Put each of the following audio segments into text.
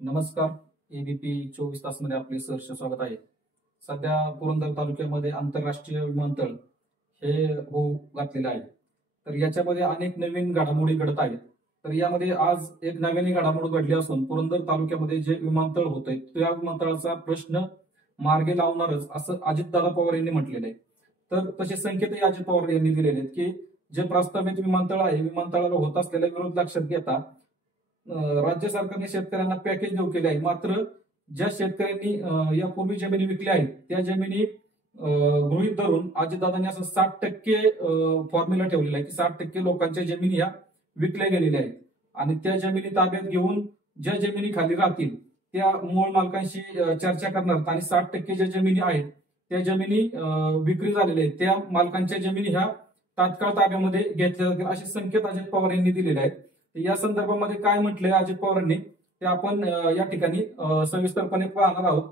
नमस्कार. एबीपी 24 तास मध्ये आपले सहर्ष स्वागत आहे. सध्या पुरंदर तालुक्यामध्ये आंतरराष्ट्रीय विमानतळ हे होऊ घातलेले आहे. तर याच्यामध्ये अनेक नवीन घडामोडी घडत आहेत. तर यामध्ये आज एक नवीन घडामोड घडली असून पुरंदर तालुक्यामध्ये जे विमानतळ होत आहे त्या विमानतळाचा प्रश्न मार्गी लावणारच असं अजितदादा पवार यांनी म्हटलेलं आहे. तर तसे संकेतही अजित पवार यांनी दिलेले आहेत की जे प्रस्तावित विमानतळ आहे विमानतळाला होत असलेला विरोध लक्षात घेता राज्य सरकारने शेतकऱ्यांना पॅकेज देऊ केले आहे. मात्र ज्या शेतकऱ्यांनी यापूर्वी जमिनी विकल्या आहेत त्या जमिनी गृहीत धरून अजितदादांनी असं 60% फॉर्म्युला ठेवलेला आहे की 60% लोकांच्या जमिनी या विकल्या गेलेल्या आहेत आणि त्या जमिनी ताब्यात घेऊन ज्या जमिनी खाली राहतील त्या मूळ मालकांशी चर्चा करणार आणि 60% ज्या जमिनी आहेत त्या जमिनी विक्री झालेल्या आहेत त्या मालकांच्या जमिनी ह्या तात्काळ ताब्यामध्ये घेतल्या जातील असे संकेत अजित पवार यांनी दिलेले आहेत. या संदर्भामध्ये काय म्हटलंय अजित पवारांनी ते आपण या ठिकाणी सविस्तरपणे पाहणार आहोत.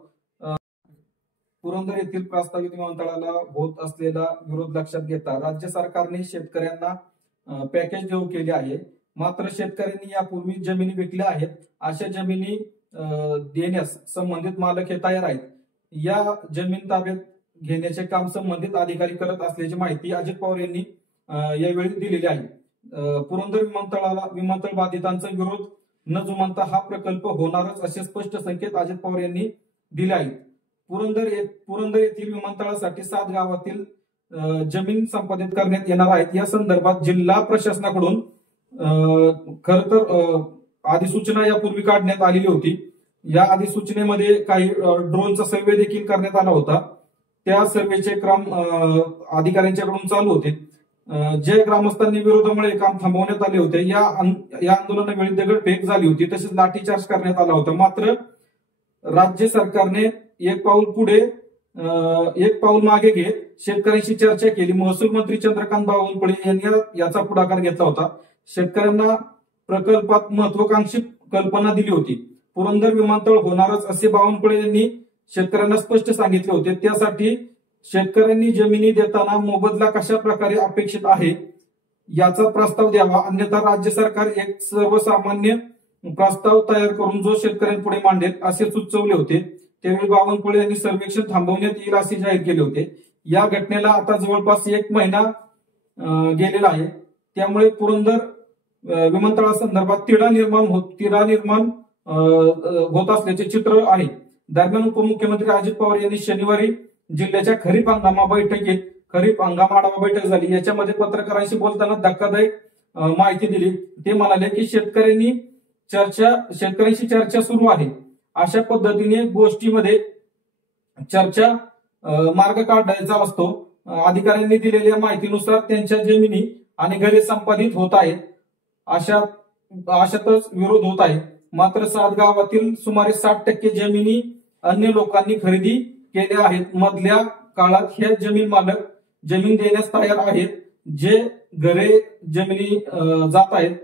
पुरंदर येथील प्रस्तावित विमानतळाला होत असलेला विरोध लक्षात घेता राज्य सरकारने शेतकऱ्यांना पॅकेज देऊ केले आहे. मात्र शेतकऱ्यांनी यापूर्वी जमिनी विकल्या आहेत. अशा जमिनी देण्यास संबंधित मालक हे तयार आहेत. या जमीन ताब्यात घेण्याचे काम संबंधित अधिकारी करत असल्याची माहिती अजित पवार यांनी यावेळी दिलेली आहे. पुरंदर विमानतळ बाधितांचा विरोध न जुमानता हा प्रकल्प होणारच असे स्पष्ट संकेत अजित पवार यांनी दिले आहेत. पुरंदर येथील विमानतळासाठी 7 गावातील जमीन संपादित करण्यात येणार आहेत. या संदर्भात जिल्हा प्रशासनाकडून खर तर अधिसूचना यापूर्वी काढण्यात आलेली होती. या अधिसूचनेमध्ये काही ड्रोनचा सर्वे देखील करण्यात आला होता. त्या सर्वेचे क्रम अधिकाऱ्यांच्याकडून चालू होते. जे ग्रामस्थांनी विरोधामुळे काम थांबवण्यात आले होते या आंदोलनावेळी दगडफेक झाली होती तसेच लाठीचार्ज करण्यात आला होता. मात्र राज्य सरकारने एक पाऊल मागे घेत शेतकऱ्यांशी चर्चा केली. महसूल मंत्री चंद्रकांत बावनकुळे यांनी याचा पुढाकार घेतला होता. शेतकऱ्यांना प्रकल्पात महत्वाकांक्षी कल्पना दिली होती. पुरंदर विमानतळ होणारच असे बावनकुळे यांनी शेतकऱ्यांना स्पष्ट सांगितले होते. त्यासाठी शेतकऱ्यांनी जमिनी देताना मोबदला कशा प्रकारे अपेक्षित आहे याचा प्रस्ताव द्यावा, अन्यथा राज्य सरकार एक सर्वसामान्य प्रस्ताव तयार करून जो शेतकऱ्यांपुढे मांडेल असे सुचवले होते. त्यावेळी बावनकुळे यांनी सर्वेक्षण थांबवण्यात येईल असे जाहीर केले होते. या घटनेला आता जवळपास 1 महिना गेलेला आहे. त्यामुळे पुरंदर विमानतळासंदर्भात तिढा निर्माण होत असल्याचे चित्र आहे. दरम्यान उपमुख्यमंत्री अजित पवार यांनी शनिवारी जिल्ह्याच्या खरीप हंगाम आढावा बैठक झाली. याच्यामध्ये पत्रकारांशी बोलताना धक्कादायक माहिती दिली. ते म्हणाले की शेतकऱ्यांशी चर्चा सुरू आहे. अशा पद्धतीने गोष्टीमध्ये चर्चा मार्ग काढायचा असतो. अधिकाऱ्यांनी दिलेल्या माहितीनुसार त्यांच्या जमिनी आणि घरे संपादित होत आहेत. अशातच विरोध होत आहे. मात्र 7 गावातील सुमारे 60% जमिनी अन्य लोकांनी खरेदी केल्या आहेत. मधल्या काळात हे जमीन मालक जमीन देण्यास तयार आहेत. जे घरे जमिनी जात आहेत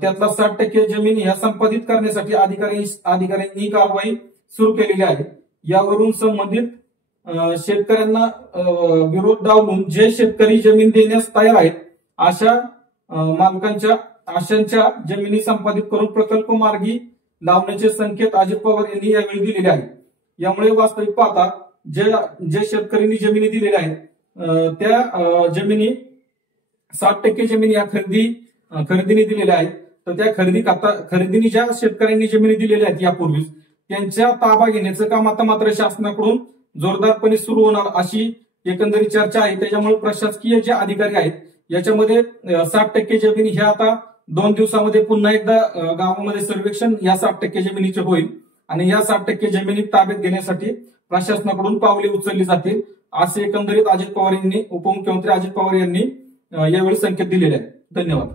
त्यातला 60% जमीन ह्या संपादित करण्यासाठी अधिकाऱ्यांनी कारवाई सुरू केलेली आहे. यावरून संबंधित शेतकऱ्यांना विरोध डावलून जे शेतकरी जमीन देण्यास तयार आहेत अशा आशांच्या जमिनी संपादित करून प्रकल्प मार्गी लावण्याचे संकेत अजित पवार यांनी यावेळी दिलेले आहेत. यामुळे वास्तविक पाहता जे शेतकऱ्यांनी जमिनी दिलेल्या आहेत त्या जमिनी 60% जमिनी या खरेदीने दिलेल्या आहेत. तर त्या खरेदीने ज्या शेतकऱ्यांनी जमिनी दिलेल्या आहेत यापूर्वीच त्यांच्या ताबा घेण्याचं काम आता मात्र शासनाकडून जोरदारपणे सुरू होणार अशी एकंदरीत चर्चा आहे. त्याच्यामुळे प्रशासकीय जे अधिकारी आहेत याच्यामध्ये 60% जमिनी ह्या आता 2 दिवसामध्ये पुन्हा एकदा गावामध्ये सर्वेक्षण या 60% जमिनीचे होईल आणि या 60% जमिनी ताब्यात घेण्यासाठी प्रशासनाकडून पावले उचलली जातील असे एकंदरीत उपमुख्यमंत्री अजित पवार यांनी यावेळी संकेत दिलेले आहेत. धन्यवाद.